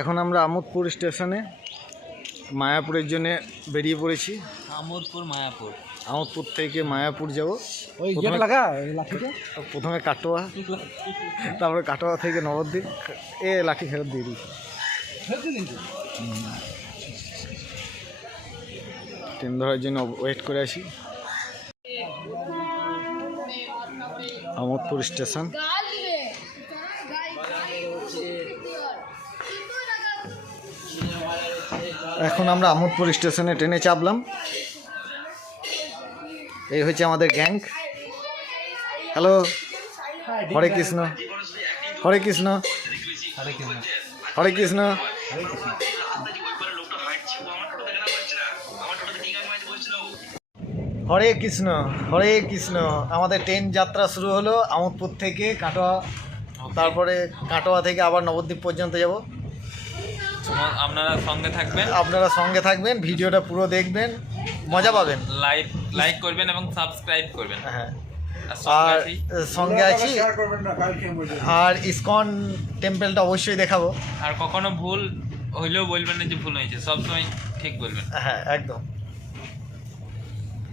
এখন আমরা আমোদপুর স্টেশনে মায়াপুরের জন্য বেরিয়ে পড়েছি। আমোদপুর থেকে মায়াপুর যাব। প্রথমে কাটোয়া, তারপরে কাটোয়া থেকে নবদ্বীপ। লাঠি ফেরত দিয়ে দিই। ট্রেন ধরার জন্য ওয়েট করে আসি। আমোদপুর স্টেশন। এখন আমরা আমোদপুর স্টেশনে ট্রেনে চাপলাম। এই হচ্ছে আমাদের গ্যাং। হ্যালো, হরে কৃষ্ণ, হরে কৃষ্ণ, হরে কৃষ্ণ। হরে কৃষ্ণ, হরে কৃষ্ণ। আমাদের ট্রেন যাত্রা শুরু হলো আমোদপুর থেকে কাটোয়া, তারপরে কাটোয়া থেকে আবার নবদ্বীপ পর্যন্ত যাব। আপনারা সঙ্গে থাকবেন, ভিডিওটা পুরো দেখবেন, মজা পাবেন। লাইক করবেন এবং সাবস্ক্রাইব করবেন। হ্যাঁ, আর সঙ্গে আছি। আর ইসকন টেম্পলটা অবশ্যই দেখাবো। আর কখনো ভুল হইলেও বলবেন না যে ভুল হয়েছে, সবসময় ঠিক বলবেন। হ্যাঁ, একদম।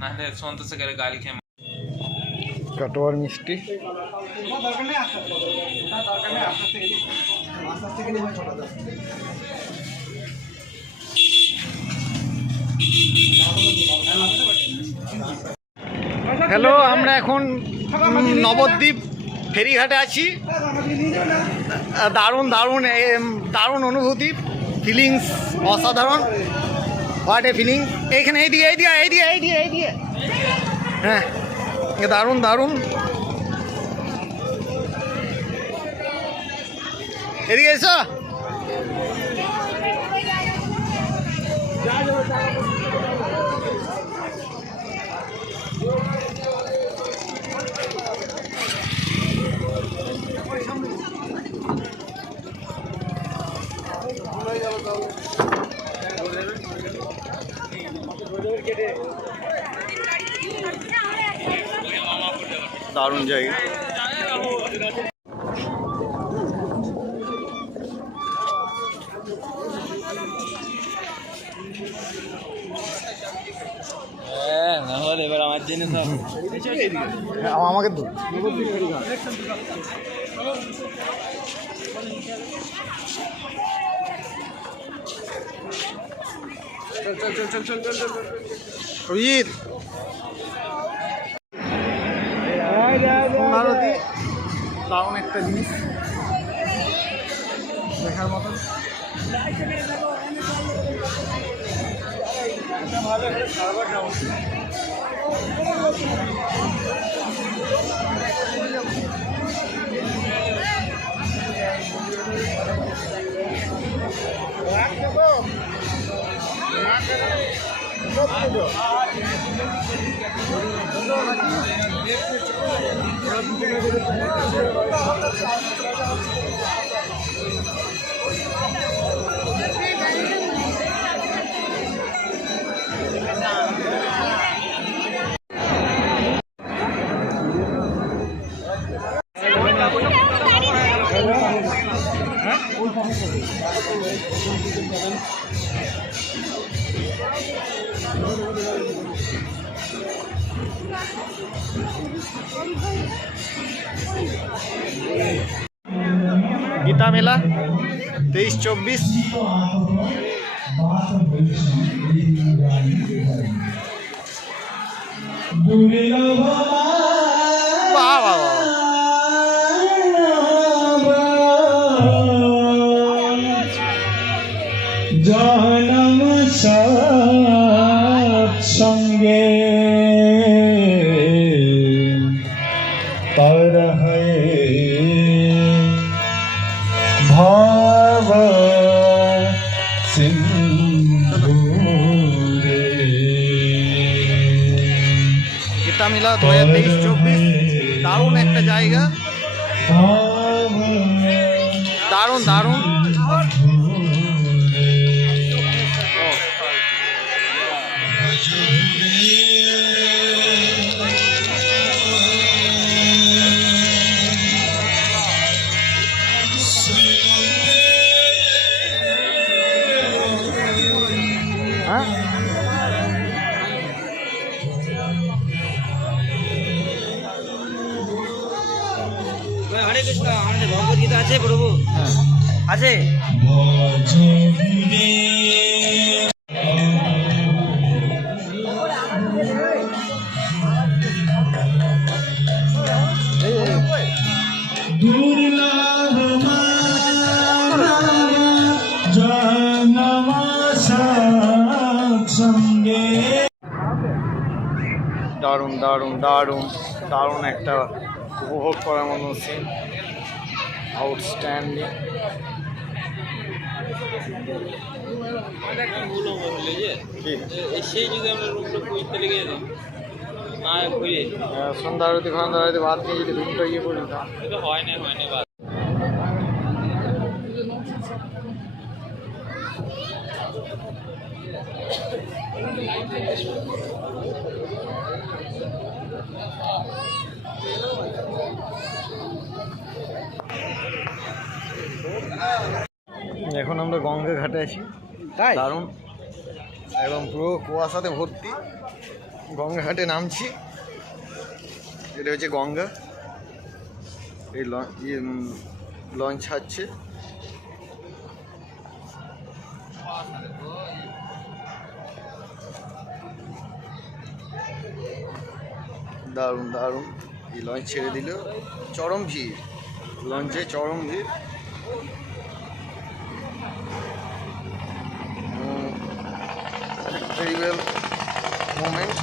নাহলে সন্তোষের গালি খেয়ে। কাটোয়ার মিষ্টি। হ্যালো, আমরা এখন নবদ্বীপ ফেরিঘাটে আছি। দারুণ দারুণ দারুণ অনুভূতি, ফিলিংস অসাধারণ। What a feeling. এইখানে এইদিকে এইদিকে এইদিকে এইদিকে এইদিকে হ্যাঁ, দারুণ দারুণ। এদিকে এসো। দারুণ জায়গা। এবার আমার জন্য সব আমাকে তো অভিজিৎ দারুণ একটা জিনিস দেখার মতন। गीता मेला 23-24। वाह वाह जन्म सत्संगे पर है भाव सिंधु रे। गीता मेला 2023-24 दारुण एक जाएगा, दारुण दारुण। আছে ভজরে দুর্লভ মায়া জনম সঙ্গে। দারুণ দারুণ দারুণ দারুণ একটা উপভোগ করার মতো সিন, আউটস্ট্যান্ডিং। সেই যদি আমরা রুমটা পৌঁছতে লেগে যেতাম না ঘুরে সন্ধ্যা আরতি ফন্ধ্যা আরতি বাদ দিয়ে যদি রুমটা গিয়ে পড়তাম। এটা হয় না বাদ এখন আমরা গঙ্গা ঘাটে আছি, তাই দারুণ একদম পুরো কুয়াশাতে ভর্তি। গঙ্গা ঘাটে নামছি, এটা হচ্ছে গঙ্গা। এই লঞ্চ ছাড়ছে, দারুণ দারুণ। এই লঞ্চ ছেড়ে দিল, চরম ভিড় লঞ্চে, চরম ভিড়। Very well moment.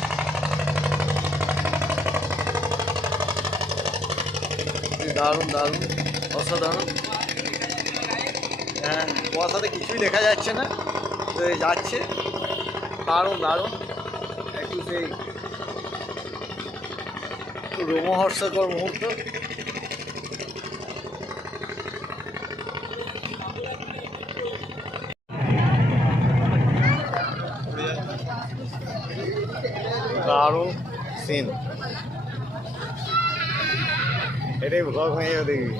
দারুণ দারুণ অসাধারণ। হ্যাঁ, কুয়াশাতে কিছুই দেখা যাচ্ছে না, তো যাচ্ছে দারুণ দারুণ। একটু সেই রোমহর্ষকর মুহূর্ত। দারুণ সিন, এটাই ভ্লগ হয়ে যাবে দেখবি।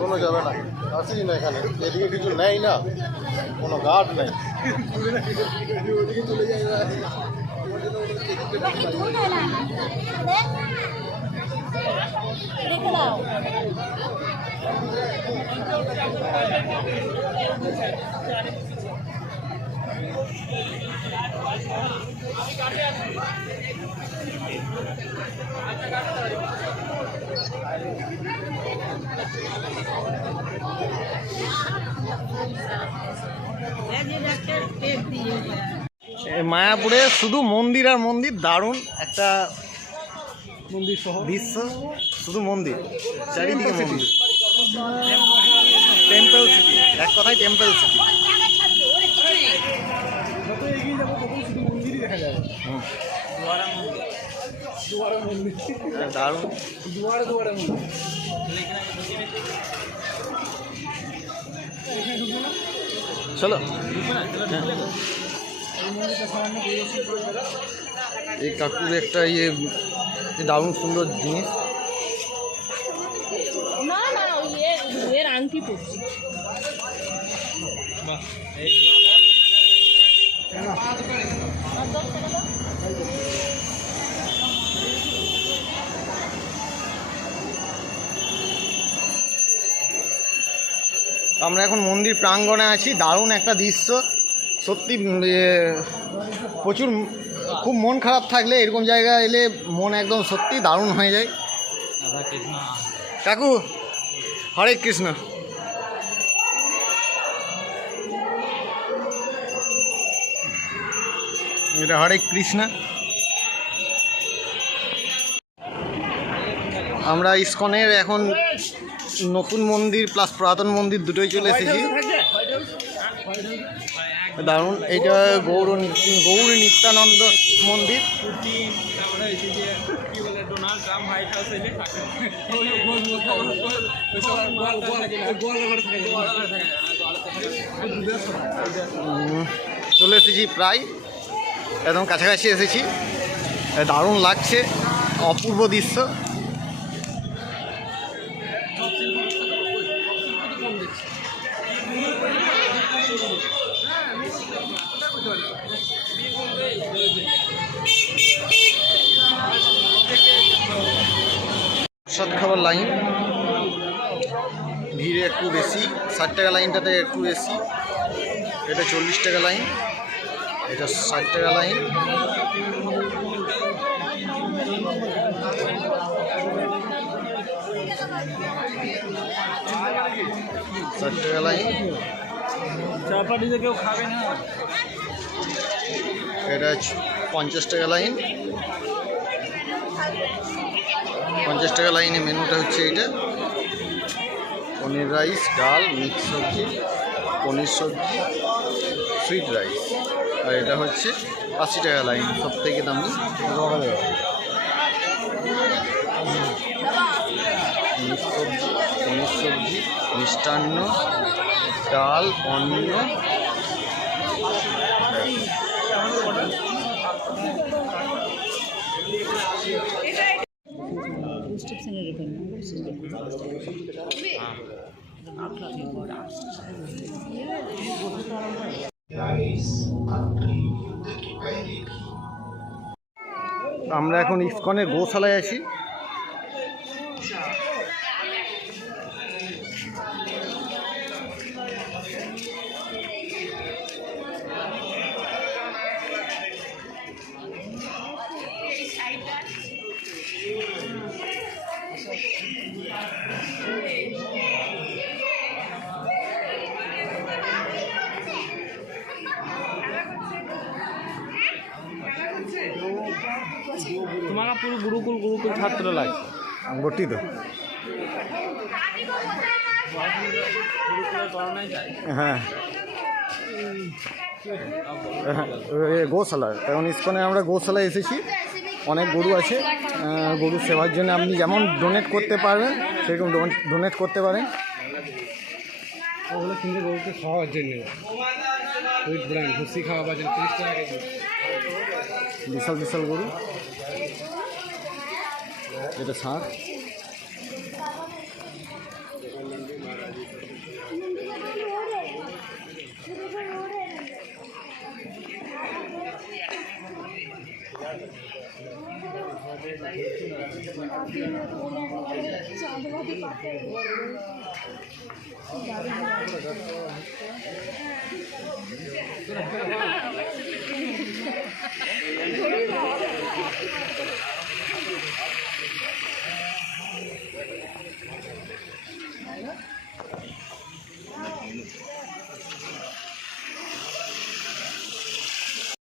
কোনো যাবে না, আসি না এখানে, এদিকে কিছু নেই না, কোনো গার্ড নেই। মায়াপুরে শুধু মন্দির আর মন্দির, দারুণ একটা মন্দির সহ দৃশ্য, শুধু মন্দির, চারিদিকে মন্দির। টেম্পল সিটি, এক কথায় টেম্পল সিটি। দারুণ চলো। এই কাকুর একটা দারুণ সুন্দর জিনিস, আংটি পড়ছি। আমরা এখন মন্দির প্রাঙ্গণে আছি, দারুণ একটা দৃশ্য সত্যি। প্রচুর খুব মন খারাপ থাকলে এরকম জায়গায় এলে মন একদম সত্যি দারুণ হয়ে যায়। কাকু হরে কৃষ্ণ। এটা হরে কৃষ্ণ। আমরা ইসকনের এখন নতুন মন্দির প্লাস পুরাতন মন্দির দুটোই চলে এসেছি, দারুণ। এইটা গৌর নিত্যানন্দ মন্দির। চলে এসেছি প্রায়, একদম কাছাকাছি এসেছি, দারুণ লাগছে, অপূর্ব দৃশ্য। প্রসাদ খাবার লাইন, ভিড়ে একটু বেশি। 60 টাকা লাইনটাতে একটু বেশি। এটা 40 টাকা লাইন, এটা 60 টাকা লাইন। লাইন চাপাটিতে কেউ খাবে না। এটা 50 টাকা লাইন। 50 টাকা লাইনে মেনুটা হচ্ছে এইটা, পনির রাইস, ডাল, মিক্স সবজি, পনির সবজি, সুইট রাইস। আর এটা হচ্ছে 80 টাকা লাইন, সব থেকে দামি। মিক্স সবজি, পনির সবজি, মিষ্টান্ন, ডাল, অন্ন। আমরা এখন ইসকনের গোশালায় আছি। তোমাকে পুরো গুরুকুল গুরুকুল ছাত্র লাগছে। বটি তো হ্যাঁ, গোশালা। কারণ ইসকনে আমরা গোশালায় এসেছি, অনেক গরু আছে। গরু সেবার জন্য আপনি যেমন ডোনেট করতে পারবেন সেরকম ডোনেট করতে পারেন। ওগুলো কিনতে গরুকে খাওয়ার জন্য, উইথ ব্র্যান্ড ভুসি খাওয়াবার জন্য 30 টাকা কেজি। বিশাল বিশাল গরু। এটা ষাঁড়।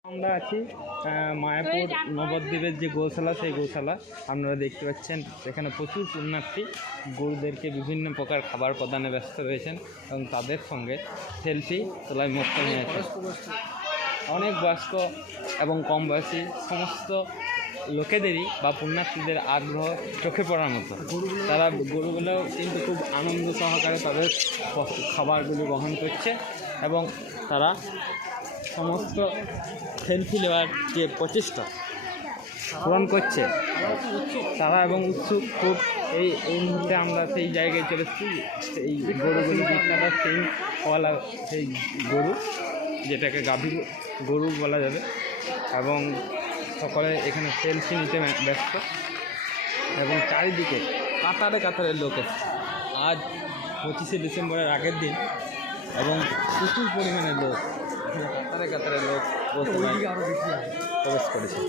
আমরা আছি মায়াপুর নবদ্বীপের যে গৌশালা, সেই গৌশালা আপনারা দেখতে পাচ্ছেন। এখানে প্রচুর পুণ্যার্থী গরুদেরকে বিভিন্ন প্রকার খাবার প্রদানে ব্যস্ত রয়েছেন এবং তাদের সঙ্গে সেলফি তোলায় মস্ত হয়ে আছে। অনেক বয়স্ক এবং কম বয়সী সমস্ত লোকেদেরই বা পুণ্যার্থীদের আগ্রহ চোখে পড়ার মতো। তারা গরুগুলো কিন্তু খুব আনন্দ সহকারে তাদের খাবারগুলো গ্রহণ করছে এবং তারা সমস্ত সেলফি নেওয়ার যে প্রচেষ্টা পূরণ করছে তারা, এবং উৎসুক খুব। এই মুহূর্তে আমরা সেই জায়গায় চলে এসেছি, এই গরুগুলি বিখ্যাত সিংওয়ালা সেই গরু, যেটাকে গাভী গরু বলা যাবে। এবং সকলে এখানে সেলফি নিতে ব্যস্ত এবং চারিদিকে কাতারে কাতারে লোক এসছে। আজ 25শে ডিসেম্বরের আগের দিন এবং প্রচুর পরিমাণে লোক, কাতারে কাতারে লোক প্রবেশ করেছে।